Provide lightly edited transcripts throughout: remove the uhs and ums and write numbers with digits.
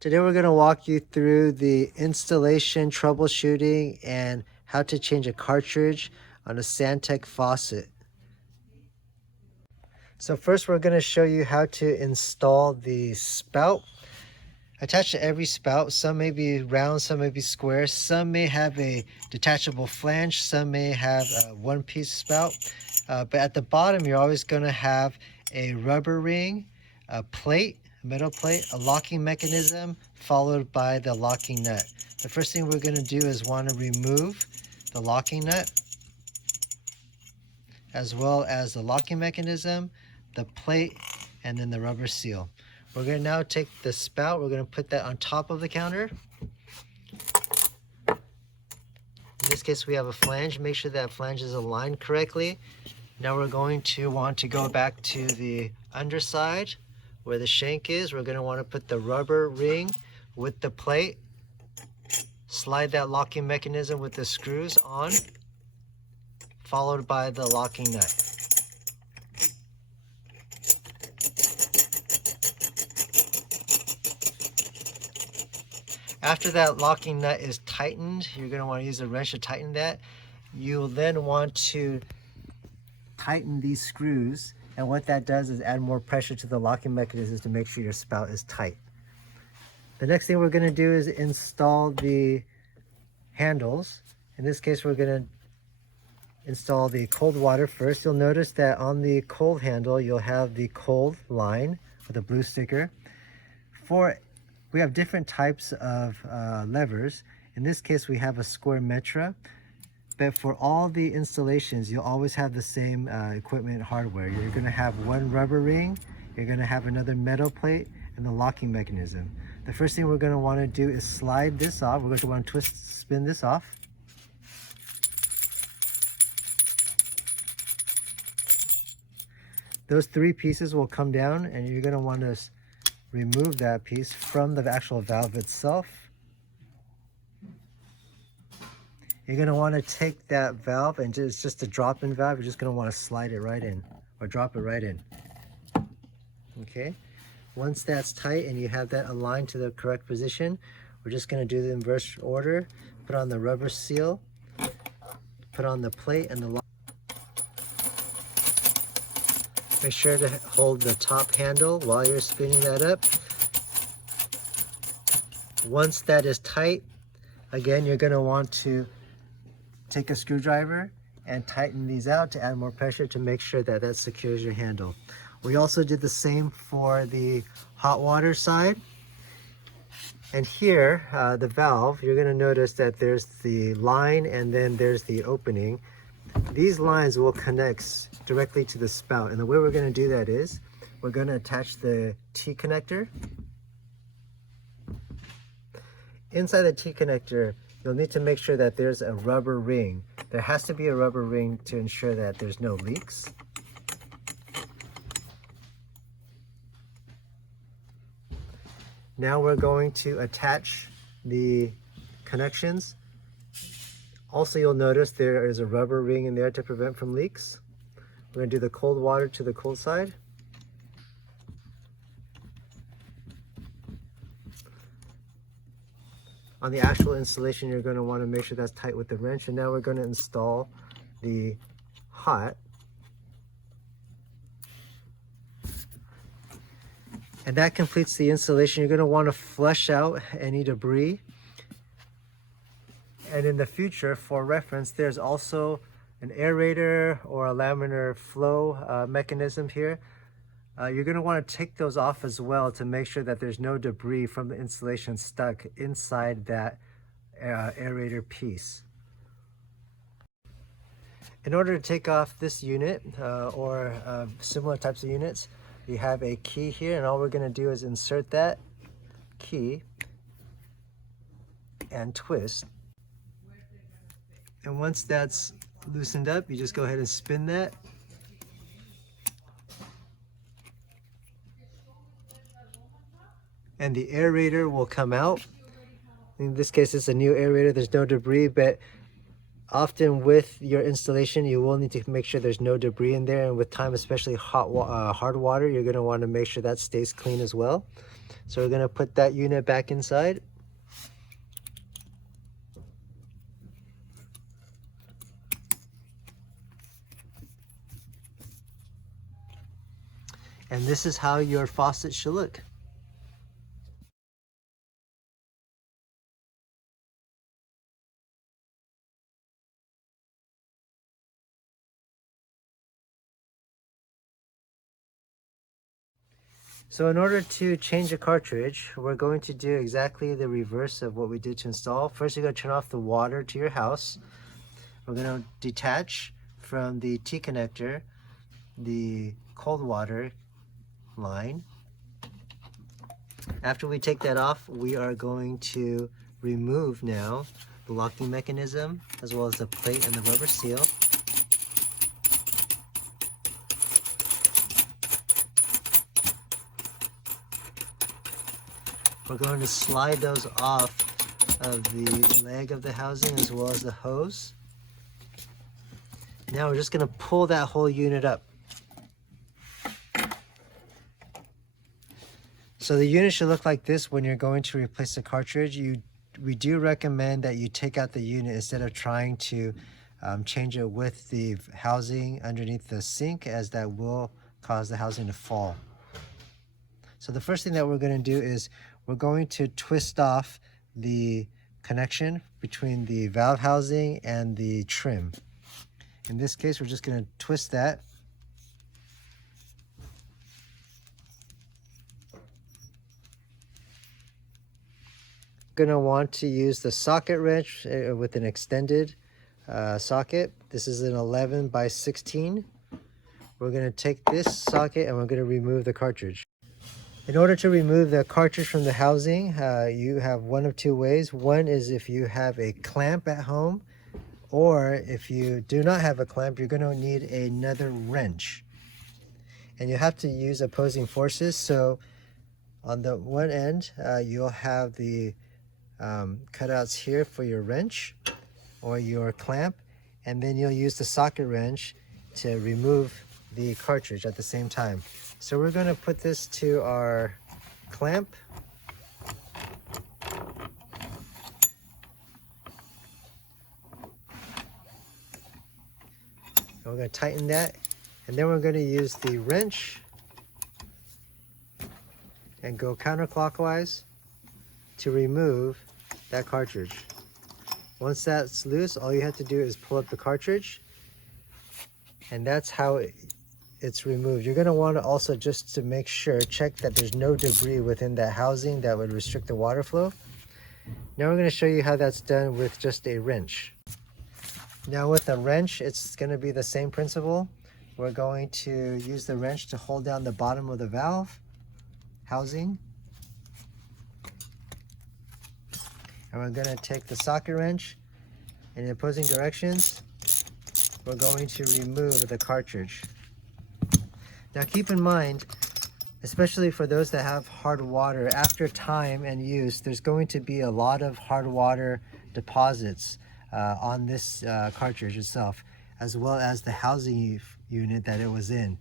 Today we're going to walk you through the installation, troubleshooting, and how to change a cartridge on a Santec faucet. So first we're going to show you how to install the spout. Attached to every spout, some may be round, some may be square, some may have a detachable flange, some may have a one-piece spout. But at the bottom you're always going to have a rubber ring, a plate, a metal plate, a locking mechanism, followed by the locking nut. The first thing we're going to do is want to remove the locking nut, as well as the locking mechanism, the plate, and then the rubber seal. We're going to now take the spout, we're going to put that on top of the counter. In this case we have a flange. Make sure that flange is aligned correctly. Now we're going to want to go back to the underside where the shank is. We're going to want to put the rubber ring with the plate. Slide that locking mechanism with the screws on, followed by the locking nut. After that locking nut is tightened, you're going to want to use a wrench to tighten that. You'll then want to tighten these screws, and what that does is add more pressure to the locking mechanism to make sure your spout is tight. The next thing we're going to do is install the handles. In this case we're going to install the cold water first. You'll notice that on the cold handle you'll have the cold line with a blue sticker. We have different types of levers. In this case we have a square metra, but for all the installations you'll always have the same equipment hardware. You're going to have one rubber ring, you're going to have another metal plate, and the locking mechanism. The first thing we're going to want to do is slide this off. We're going to want to spin this off. Those three pieces will come down, and you're going to want to remove that piece from the actual valve itself. You're going to want to take that valve, and it's just a drop-in valve. You're just going to want to slide it right in, or drop it right in. Okay. Once that's tight and you have that aligned to the correct position, we're just going to do the inverse order. Put on the rubber seal, put on the plate and the lock. Make sure to hold the top handle while you're spinning that up. Once that is tight, again, you're going to want to take a screwdriver and tighten these out to add more pressure to make sure that that secures your handle. We also did the same for the hot water side. And here, the valve, you're going to notice that there's the line and then there's the opening. These lines will connect directly to the spout, and the way we're going to do that is we're going to attach the T connector. Inside the T connector you'll need to make sure that there's a rubber ring. There has to be a rubber ring to ensure that there's no leaks. Now we're going to attach the connections. Also, you'll notice there is a rubber ring in there to prevent from leaks. We're going to do the cold water to the cold side. On the actual installation, you're going to want to make sure that's tight with the wrench. And now we're going to install the hot. And that completes the installation. You're going to want to flush out any debris. And in the future, for reference, there's also an aerator or a laminar flow mechanism here. You're going to want to take those off as well to make sure that there's no debris from the installation stuck inside that aerator piece. In order to take off this unit or similar types of units, you have a key here, and all we're going to do is insert that key and twist. And once that's loosened up, you just go ahead and spin that. And the aerator will come out. In this case, it's a new aerator. There's no debris, but Often with your installation, you will need to make sure there's no debris in there, and with time, especially hard water, you're going to want to make sure that stays clean as well. So we're going to put that unit back inside. And this is how your faucet should look. So in order to change a cartridge, we're going to do exactly the reverse of what we did to install. First, you're going to turn off the water to your house. We're going to detach from the T connector the cold water line. After we take that off, we are going to remove now the locking mechanism as well as the plate and the rubber seal. We're going to slide those off of the leg of the housing as well as the hose. Now we're just going to pull that whole unit up. So the unit should look like this when you're going to replace the cartridge. We do recommend that you take out the unit instead of trying to change it with the housing underneath the sink, as that will cause the housing to fall. So the first thing that we're going to do is we're going to twist off the connection between the valve housing and the trim. In this case, we're just going to twist that. Going to want to use the socket wrench with an extended socket. This is an 11 by 16. We're going to take this socket and we're going to remove the cartridge. In order to remove the cartridge from the housing, you have one of two ways. One is if you have a clamp at home, or if you do not have a clamp, you're going to need another wrench. And you have to use opposing forces. So on the one end, you'll have the cutouts here for your wrench or your clamp, and then you'll use the socket wrench to remove the cartridge at the same time. So we're going to put this to our clamp. And we're going to tighten that, and then we're going to use the wrench and go counterclockwise to remove that cartridge. Once that's loose, all you have to do is pull up the cartridge, and that's how it's removed. You're going to want to also, just to make sure, check that there's no debris within that housing that would restrict the water flow. Now we're going to show you how that's done with just a wrench. Now with a wrench, it's going to be the same principle. We're going to use the wrench to hold down the bottom of the valve housing. And we're going to take the socket wrench in the opposing directions. We're going to remove the cartridge. Now keep in mind, especially for those that have hard water, after time and use, there's going to be a lot of hard water deposits on this cartridge itself, as well as the housing unit that it was in.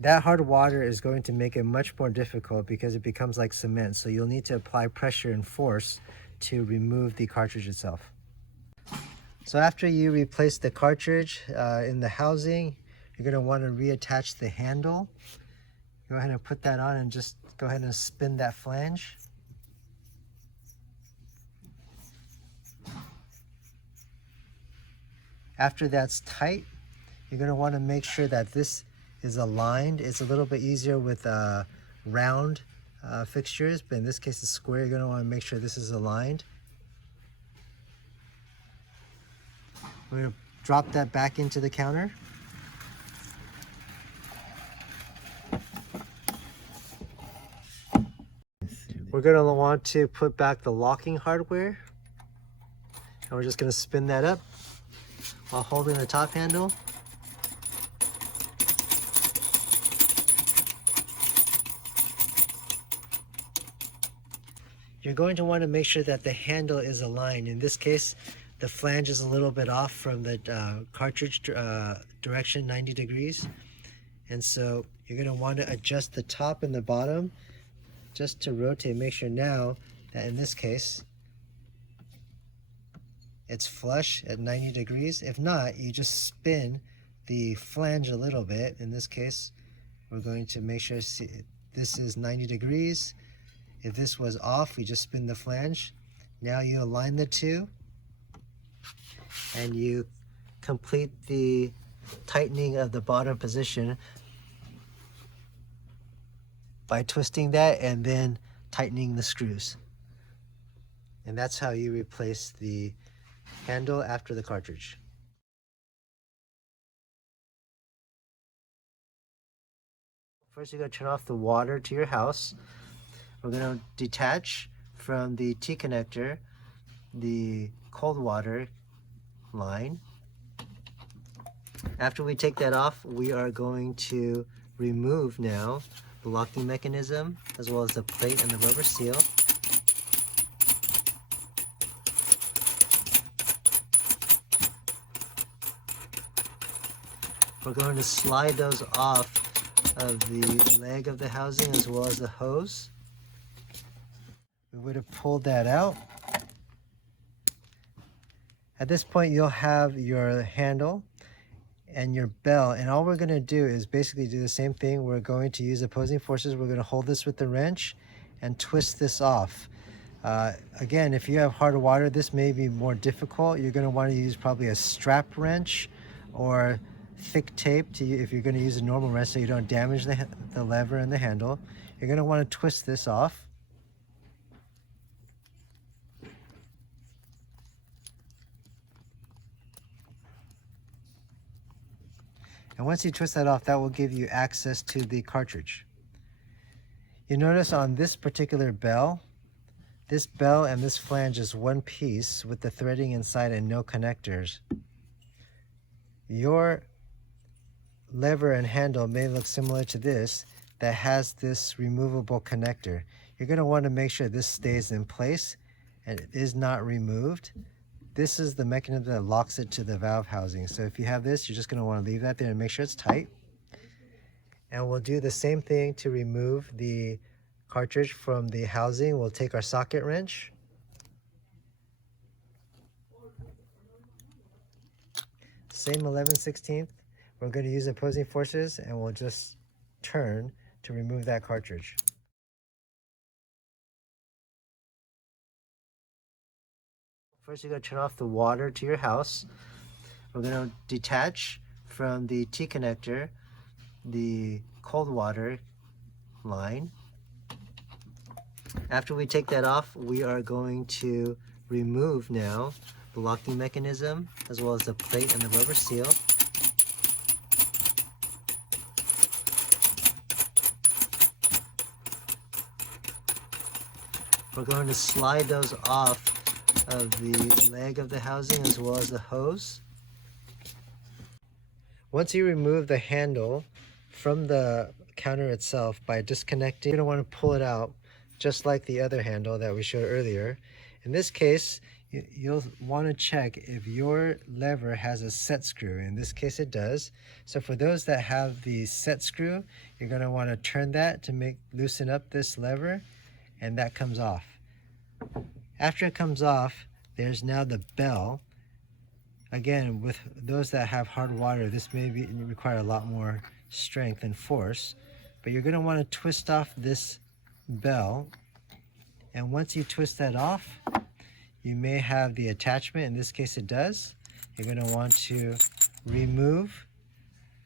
That hard water is going to make it much more difficult because it becomes like cement. So you'll need to apply pressure and force to remove the cartridge itself. So after you replace the cartridge in the housing, you're going to want to reattach the handle. Go ahead and put that on and just go ahead and spin that flange. After that's tight, you're going to want to make sure that this is aligned. It's a little bit easier with round fixtures, but in this case it's square. You're going to want to make sure this is aligned. We're going to drop that back into the counter. We're going to want to put back the locking hardware, and we're just going to spin that up while holding the top handle. You're going to want to make sure that the handle is aligned. In this case, the flange is a little bit off from the cartridge direction, 90 degrees. And so you're going to want to adjust the top and the bottom just to rotate. Make sure now that in this case it's flush at 90 degrees. If not, you just spin the flange a little bit. In this case, we're going to make sure this is 90 degrees. If this was off, we just spin the flange. Now you align the two and you complete the tightening of the bottom position by twisting that and then tightening the screws. And that's how you replace the handle after the cartridge. First, you're going to turn off the water to your house. We're going to detach from the T-connector the cold water line. After we take that off, we are going to remove now the locking mechanism as well as the plate and the rubber seal. We're going to slide those off of the leg of the housing as well as the hose. We would have pulled that out. At this point, you'll have your handle and your bell, and all we're going to do is basically do the same thing. We're going to use opposing forces. We're going to hold this with the wrench and twist this off. Again, if you have hard water, this may be more difficult. You're going to want to use probably a strap wrench or thick tape if you're going to use a normal wrench so you don't damage the lever and the handle. You're going to want to twist this off. And once you twist that off, that will give you access to the cartridge. You notice on this particular bell, this bell and this flange is one piece with the threading inside and no connectors. Your lever and handle may look similar to this that has this removable connector. You're going to want to make sure this stays in place and it is not removed. This is the mechanism that locks it to the valve housing. So if you have this, you're just going to want to leave that there and make sure it's tight. And we'll do the same thing to remove the cartridge from the housing. We'll take our socket wrench. Same 11/16. We're going to use opposing forces and we'll just turn to remove that cartridge. First, you're going to turn off the water to your house. We're going to detach from the T-connector the cold water line. After we take that off, we are going to remove now the locking mechanism as well as the plate and the rubber seal. We're going to slide those off of the leg of the housing as well as the hose. Once you remove the handle from the counter itself by disconnecting, you're going to want to pull it out just like the other handle that we showed earlier. In this case, you'll want to check if your lever has a set screw. In this case it does. So for those that have the set screw, you're going to want to turn that to loosen up this lever, and that comes off. After it comes off, there's now the bell. Again, with those that have hard water, this may require a lot more strength and force, but you're going to want to twist off this bell, and once you twist that off, you may have the attachment. In this case it does. You're going to want to remove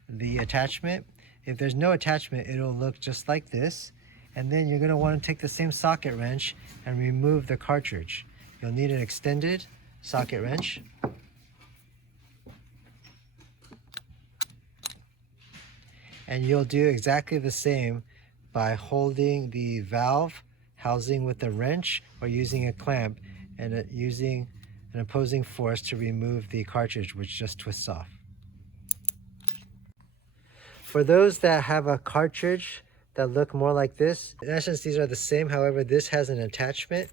the attachment. If there's no attachment, it'll look just like this. And then you're going to want to take the same socket wrench and remove the cartridge. You'll need an extended socket wrench. And you'll do exactly the same by holding the valve housing with the wrench or using a clamp and using an opposing force to remove the cartridge, which just twists off. For those that have a cartridge that look more like this, in essence these are the same, however this has an attachment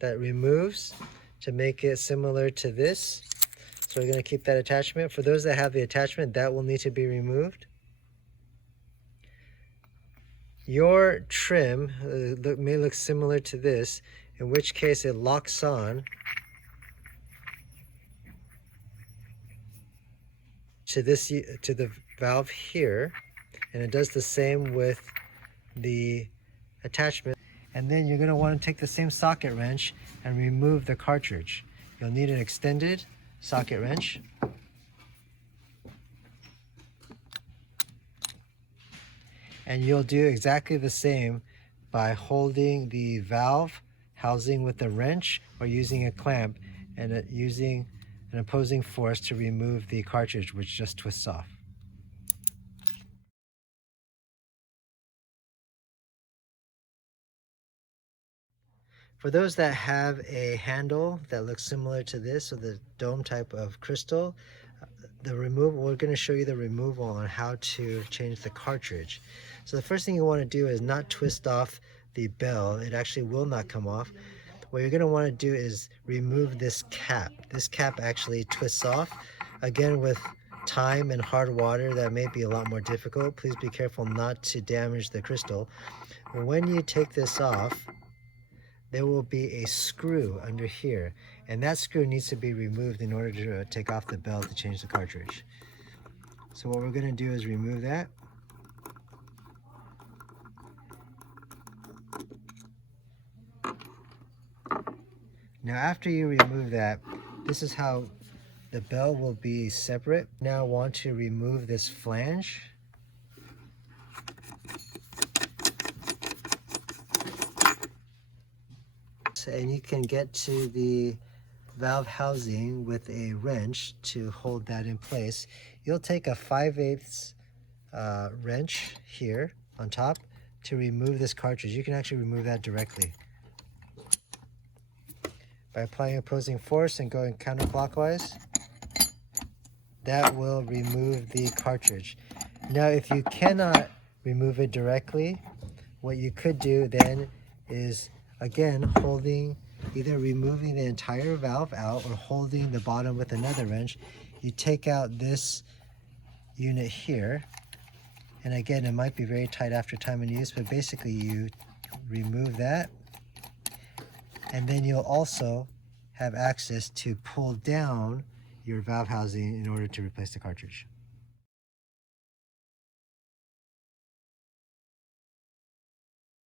that removes to make it similar to this. So we're going to keep that attachment. For those that have the attachment, that will need to be removed. Your trim may look similar to this, in which case it locks on to the valve here, and it does the same with the attachment. And then you're going to want to take the same socket wrench and remove the cartridge. You'll need an extended socket wrench. And you'll do exactly the same by holding the valve housing with the wrench or using a clamp and using an opposing force to remove the cartridge, which just twists off. For those that have a handle that looks similar to this, or the dome type of crystal, we're going to show you the removal on how to change the cartridge. So the first thing you want to do is not twist off the bell. It actually will not come off. What you're going to want to do is remove this cap. This cap actually twists off. Again, with time and hard water, that may be a lot more difficult. Please be careful not to damage the crystal. But when you take this off, there will be a screw under here, and that screw needs to be removed in order to take off the bell to change the cartridge. So what we're going to do is remove that. Now after you remove that, this is how the bell will be separate. Now I want to remove this flange. And you can get to the valve housing with a wrench to hold that in place. You'll take a 5/8 wrench here on top to remove this cartridge. You can actually remove that directly by applying opposing force and going counterclockwise. That will remove the cartridge. Now if you cannot remove it directly, what you could do then is, again, either removing the entire valve out or holding the bottom with another wrench. You take out this unit here, and again, it might be very tight after time and use, but basically you remove that, and then you'll also have access to pull down your valve housing in order to replace the cartridge.